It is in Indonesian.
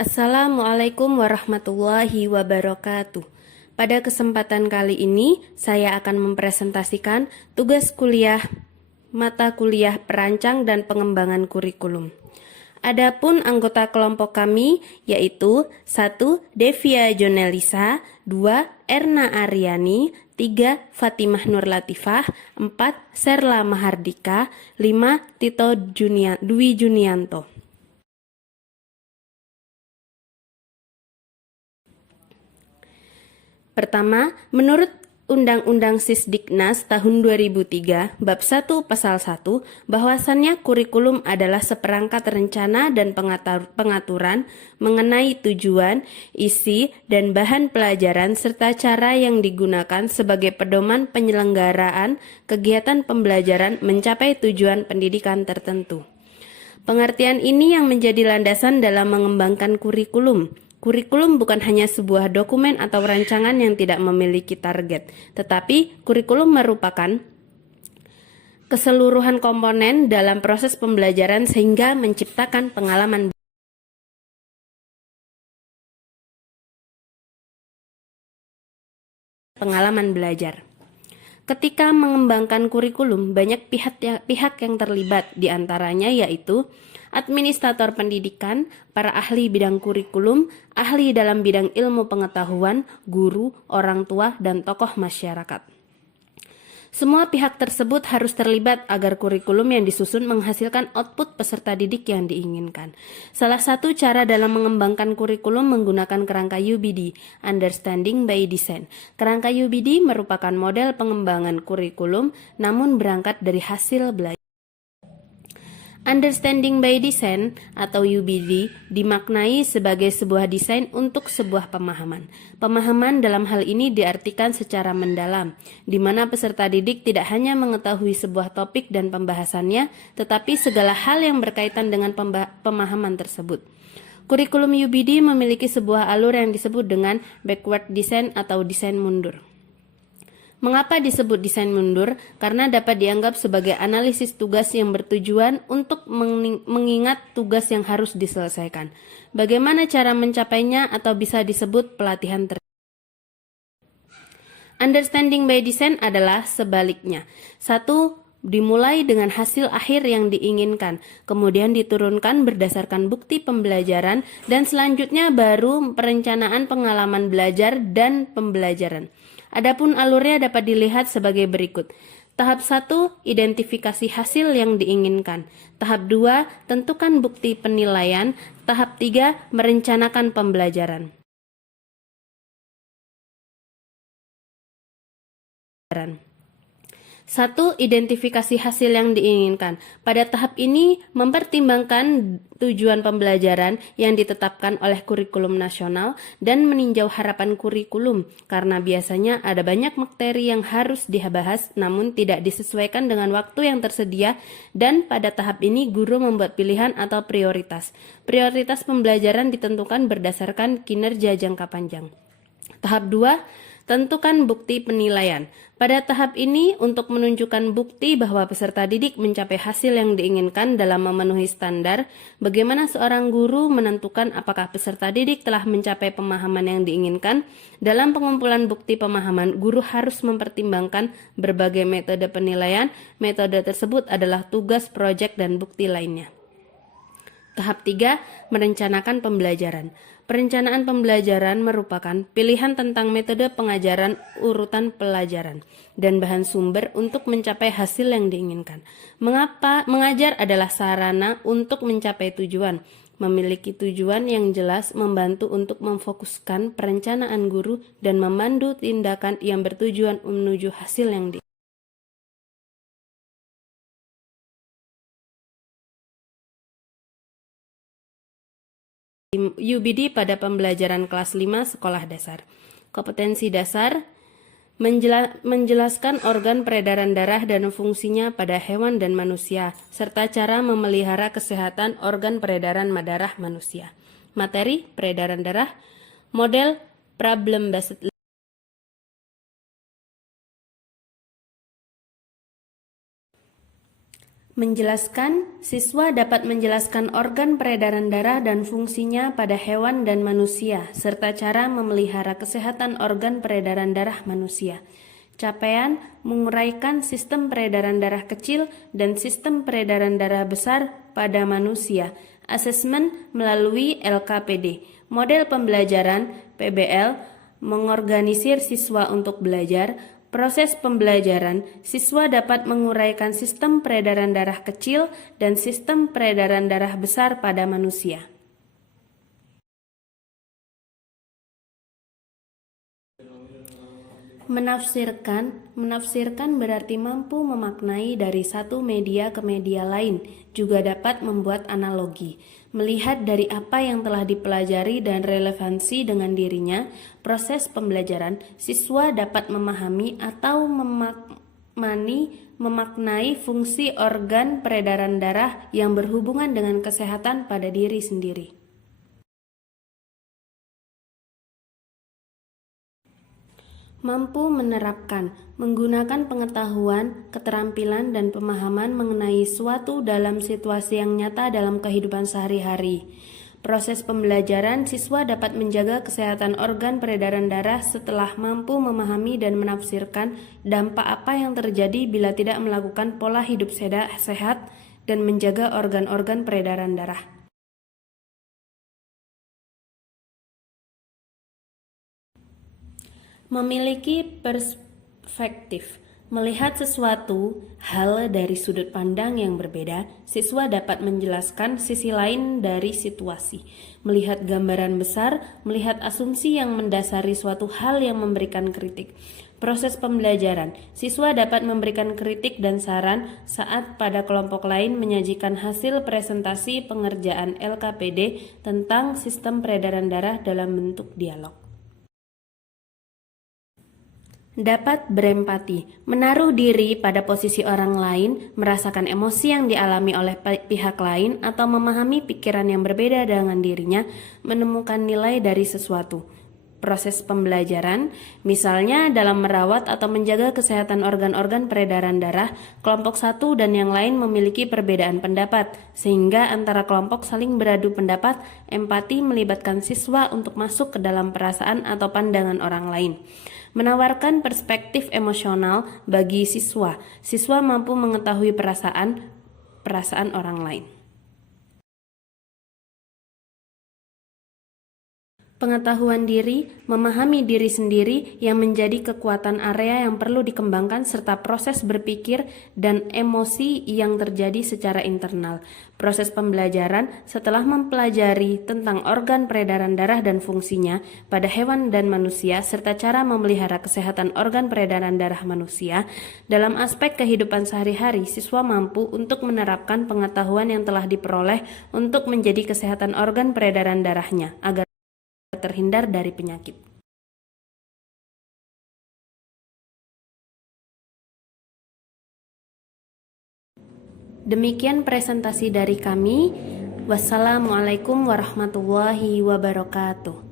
Assalamualaikum warahmatullahi wabarakatuh. Pada kesempatan kali ini, saya akan mempresentasikan tugas kuliah mata kuliah perancang dan pengembangan kurikulum. Adapun anggota kelompok kami yaitu 1. Devia Jonelisa, 2. Erna Aryani, 3. Fatimah Nur Latifah, 4. Serla Mahardika, 5. Tito Dwi Junianto. Pertama, menurut Undang-Undang Sisdiknas tahun 2003, Bab 1 Pasal 1, bahwasannya kurikulum adalah seperangkat rencana dan pengaturan mengenai tujuan, isi, dan bahan pelajaran serta cara yang digunakan sebagai pedoman penyelenggaraan kegiatan pembelajaran mencapai tujuan pendidikan tertentu. Pengertian ini yang menjadi landasan dalam mengembangkan kurikulum. Kurikulum bukan hanya sebuah dokumen atau rancangan yang tidak memiliki target, tetapi kurikulum merupakan keseluruhan komponen dalam proses pembelajaran sehingga menciptakan pengalaman belajar. Ketika mengembangkan kurikulum, banyak pihak yang terlibat, diantaranya yaitu administrator pendidikan, para ahli bidang kurikulum, ahli dalam bidang ilmu pengetahuan, guru, orang tua, dan tokoh masyarakat. Semua pihak tersebut harus terlibat agar kurikulum yang disusun menghasilkan output peserta didik yang diinginkan. Salah satu cara dalam mengembangkan kurikulum menggunakan kerangka UBD, Understanding by Design. Kerangka UBD merupakan model pengembangan kurikulum namun berangkat dari hasil belajar. Understanding by Design atau UBD dimaknai sebagai sebuah desain untuk sebuah pemahaman. Pemahaman dalam hal ini diartikan secara mendalam, di mana peserta didik tidak hanya mengetahui sebuah topik dan pembahasannya, tetapi segala hal yang berkaitan dengan pemahaman tersebut. Kurikulum UBD memiliki sebuah alur yang disebut dengan backward design atau desain mundur. Mengapa disebut desain mundur? Karena dapat dianggap sebagai analisis tugas yang bertujuan untuk mengingat tugas yang harus diselesaikan. Bagaimana cara mencapainya atau bisa disebut pelatihan Understanding by Design adalah sebaliknya. 1. Dimulai dengan hasil akhir yang diinginkan, kemudian diturunkan berdasarkan bukti pembelajaran, dan selanjutnya baru perencanaan pengalaman belajar dan pembelajaran. Adapun alurnya dapat dilihat sebagai berikut. Tahap 1, identifikasi hasil yang diinginkan. Tahap 2, tentukan bukti penilaian. Tahap 3, merencanakan pembelajaran. 1. Identifikasi hasil yang diinginkan. Pada tahap ini, mempertimbangkan tujuan pembelajaran yang ditetapkan oleh kurikulum nasional dan meninjau harapan kurikulum, karena biasanya ada banyak materi yang harus dibahas namun tidak disesuaikan dengan waktu yang tersedia, dan pada tahap ini guru membuat pilihan atau prioritas. Prioritas pembelajaran ditentukan berdasarkan kinerja jangka panjang. Tahap 2, tentukan bukti penilaian. Pada tahap ini, untuk menunjukkan bukti bahwa peserta didik mencapai hasil yang diinginkan dalam memenuhi standar, bagaimana seorang guru menentukan apakah peserta didik telah mencapai pemahaman yang diinginkan. Dalam pengumpulan bukti pemahaman, guru harus mempertimbangkan berbagai metode penilaian. Metode tersebut adalah tugas, proyek, dan bukti lainnya. Tahap 3, merencanakan pembelajaran. Perencanaan pembelajaran merupakan pilihan tentang metode pengajaran, urutan pelajaran, dan bahan sumber untuk mencapai hasil yang diinginkan. Mengapa mengajar adalah sarana untuk mencapai tujuan? Memiliki tujuan yang jelas membantu untuk memfokuskan perencanaan guru dan memandu tindakan yang bertujuan menuju hasil yang diinginkan. UBD pada pembelajaran kelas 5 sekolah dasar. Kompetensi dasar menjelaskan organ peredaran darah dan fungsinya pada hewan dan manusia, serta cara memelihara kesehatan organ peredaran darah manusia. Materi peredaran darah, model problem based Menjelaskan, siswa dapat menjelaskan organ peredaran darah dan fungsinya pada hewan dan manusia, serta cara memelihara kesehatan organ peredaran darah manusia. Capaian, menguraikan sistem peredaran darah kecil dan sistem peredaran darah besar pada manusia. Asesmen melalui LKPD. Model pembelajaran, PBL, mengorganisir siswa untuk belajar. Proses pembelajaran, siswa dapat menguraikan sistem peredaran darah kecil dan sistem peredaran darah besar pada manusia. Menafsirkan berarti mampu memaknai dari satu media ke media lain, juga dapat membuat analogi. Melihat dari apa yang telah dipelajari dan relevansi dengan dirinya, proses pembelajaran, siswa dapat memahami atau memaknai fungsi organ peredaran darah yang berhubungan dengan kesehatan pada diri sendiri. Mampu menerapkan, menggunakan pengetahuan, keterampilan, dan pemahaman mengenai suatu dalam situasi yang nyata dalam kehidupan sehari-hari. Proses pembelajaran, siswa dapat menjaga kesehatan organ peredaran darah setelah mampu memahami dan menafsirkan dampak apa yang terjadi bila tidak melakukan pola hidup sehat dan menjaga organ-organ peredaran darah. Memiliki perspektif, melihat sesuatu hal dari sudut pandang yang berbeda, siswa dapat menjelaskan sisi lain dari situasi, melihat gambaran besar, melihat asumsi yang mendasari suatu hal yang memberikan kritik. Proses pembelajaran, siswa dapat memberikan kritik dan saran saat pada kelompok lain menyajikan hasil presentasi pengerjaan LKPD tentang sistem peredaran darah dalam bentuk dialog. Dapat berempati, menaruh diri pada posisi orang lain, merasakan emosi yang dialami oleh pihak lain, atau memahami pikiran yang berbeda dengan dirinya, menemukan nilai dari sesuatu. Proses pembelajaran, misalnya dalam merawat atau menjaga kesehatan organ-organ peredaran darah, kelompok satu dan yang lain memiliki perbedaan pendapat, sehingga antara kelompok saling beradu pendapat. Empati melibatkan siswa untuk masuk ke dalam perasaan atau pandangan orang lain. Menawarkan perspektif emosional bagi siswa. Siswa mampu mengetahui perasaan orang lain. Pengetahuan diri, memahami diri sendiri yang menjadi kekuatan area yang perlu dikembangkan serta proses berpikir dan emosi yang terjadi secara internal. Proses pembelajaran setelah mempelajari tentang organ peredaran darah dan fungsinya pada hewan dan manusia serta cara memelihara kesehatan organ peredaran darah manusia, dalam aspek kehidupan sehari-hari, siswa mampu untuk menerapkan pengetahuan yang telah diperoleh untuk menjadi kesehatan organ peredaran darahnya agar terhindar dari penyakit. Demikian presentasi dari kami. Wassalamualaikum warahmatullahi wabarakatuh.